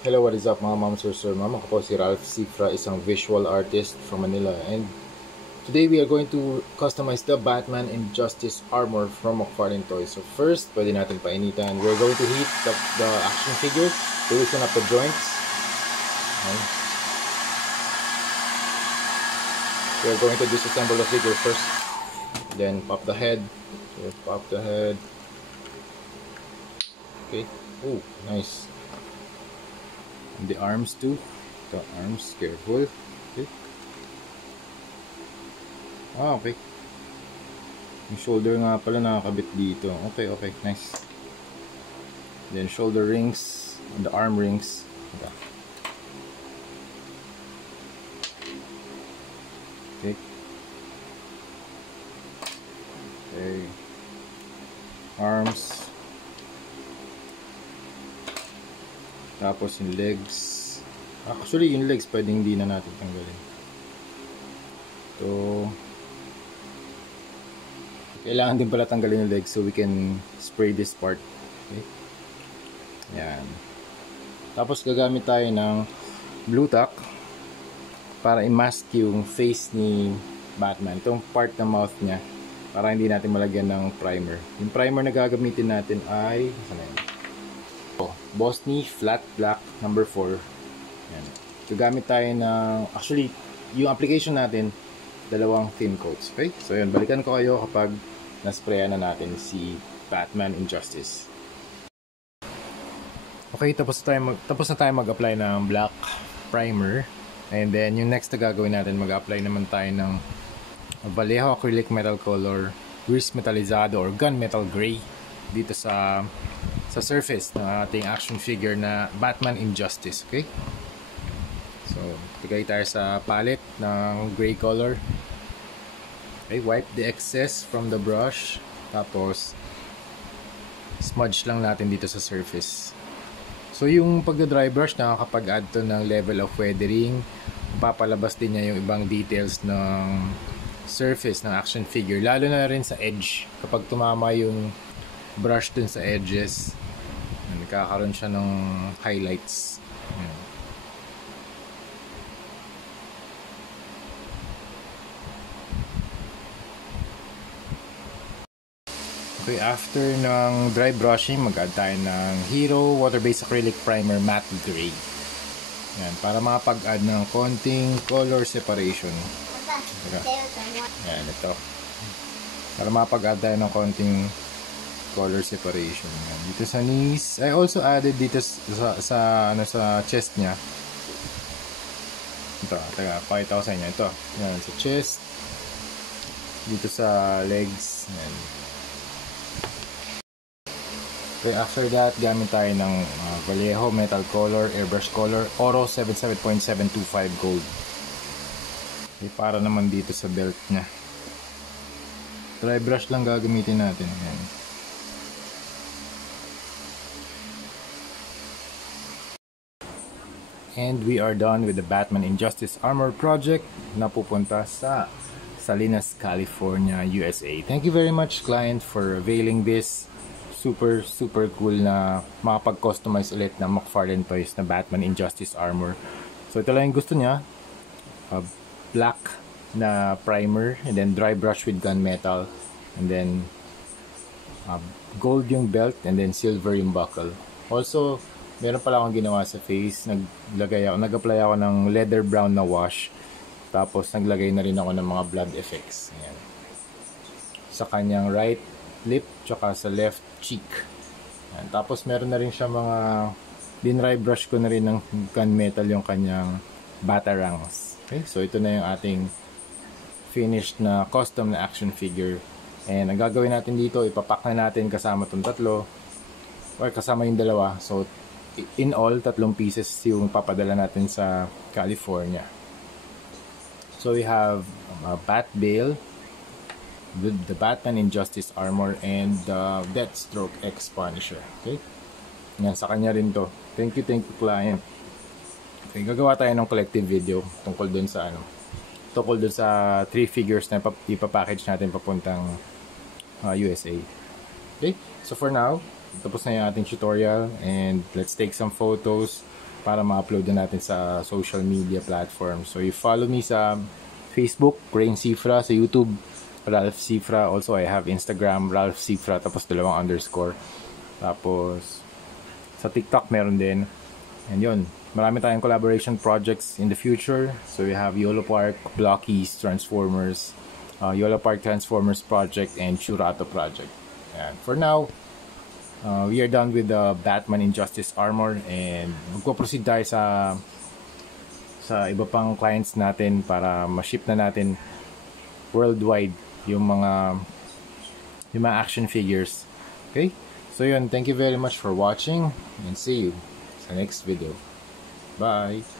Hello, what is up mga ma'am, sir, ma'am? Ako po si Ralph Cifra, isang visual artist from Manila. And today we are going to customize the Batman Injustice armor from McFarlane Toys. So first, pwede natin painitan. We're going to heat the action figure to loosen up the joints. Okay. We're going to disassemble the figure first. Then pop the head. Here, pop the head. Okay. Oh, nice. And the arms too. The arms, careful. Okay. Okay. Yung shoulder nga pala nakakabit dito. Okay, nice. Then shoulder rings and the arm rings. Okay. Okay. Arms. Tapos yung legs. Actually, yung legs pwedeng hindi na natin tanggalin. So, kailangan din pala tanggalin yung legs so we can spray this part. Okay. Yan. Tapos gagamit tayo ng blue tack para i-mask yung face ni Batman. Itong part ng mouth niya para hindi natin malagyan ng primer. Yung primer na gagamitin natin ay Bosny Flat Black number 4. Yan. Gagamit tayo ng, actually, yung application natin, dalawang thin coats. Okay? So yun, balikan ko kayo kapag nasprayan na natin si Batman Injustice. Okay, tapos na tayo mag-apply ng black primer. And then, yung next na gagawin natin, mag-apply naman tayo ng Vallejo Acrylic Metal Color Grease Metallizado or Gunmetal Gray dito sa surface ng ating action figure na Batman Injustice. Okay? So, lagay tayo sa palette ng gray color. Okay, wipe the excess from the brush. Tapos, smudge lang natin dito sa surface. So, yung pagda-dry brush, nakakapag-add to ng level of weathering. Papalabas din niya yung ibang details ng surface ng action figure. Lalo na rin sa edge. Kapag tumama yung brush dun sa edges, nagkakaroon siya ng highlights. Okay, after ng dry brushing, mag-add tayo ng Hero Water-Based Acrylic Primer Matte Gray. Yan, para makapag-add ng konting color separation. Yan, ito. Para makapag-add tayo ng konting color separation. Yan. Dito sa knees, I also added dito sa chest niya. Ito, pakita ko sa inyo. Ito, yan, sa chest. Dito sa legs. Yan. Okay, after that, gamit tayo ng Vallejo Metal Color, Airbrush Color, Oro 77.725 Gold. Okay, para naman dito sa belt niya. Dry brush lang gagamitin natin. Yan. And we are done with the Batman Injustice Armor project na pupunta sa Salinas, California, USA. Thank you very much, client, for availing this. Super cool na makapag-customize ulit ng McFarlane Toys na Batman Injustice Armor. So ito lang yung gusto niya. Black na primer and then dry brush with gunmetal and then gold yung belt and then silver yung buckle. Also, meron pala akong ginawa sa face. Nag-apply ako ng leather brown na wash. Tapos naglagay na rin ako ng mga blood effects. Ayan. Sa kanyang right lip tsaka sa left cheek. Ayan. Tapos meron na rin siya mga dinry brush ko na rin ng gunmetal yung kanyang batarangs. Okay, so ito na yung ating finished na custom na action figure. And ang gagawin natin dito, ipapack na natin kasama itong tatlo or kasama yung dalawa. So in all, 3 pieces yung papadala natin sa California. So we have a Bat Bale, the Batman Injustice Armor, and the Deathstroke X Punisher. Okay? Yan, sa kanya rin to. Thank you client. Okay, gagawa tayo ng collective video tungkol dun sa tungkol dun sa 3 figures na ipapackage natin papuntang USA. Okay? So for now, tapos na yung ating tutorial and let's take some photos para ma-upload na natin sa social media platform. So you follow me sa Facebook, Rain Cifra, sa YouTube, Ralph Cifra. Also, I have Instagram, Ralph Cifra, tapos 2 underscore. Tapos, sa TikTok meron din. And yun, marami tayong collaboration projects in the future. So we have YOLO Park, Blockies, Transformers, YOLO Park Transformers project, and Churato project. And for now, we are done with the Batman Injustice Armor, and magpo-proceed tayo sa iba pang clients natin para ma-ship na natin worldwide yung mga action figures. Okay? So yun, thank you very much for watching, and see you sa next video. Bye!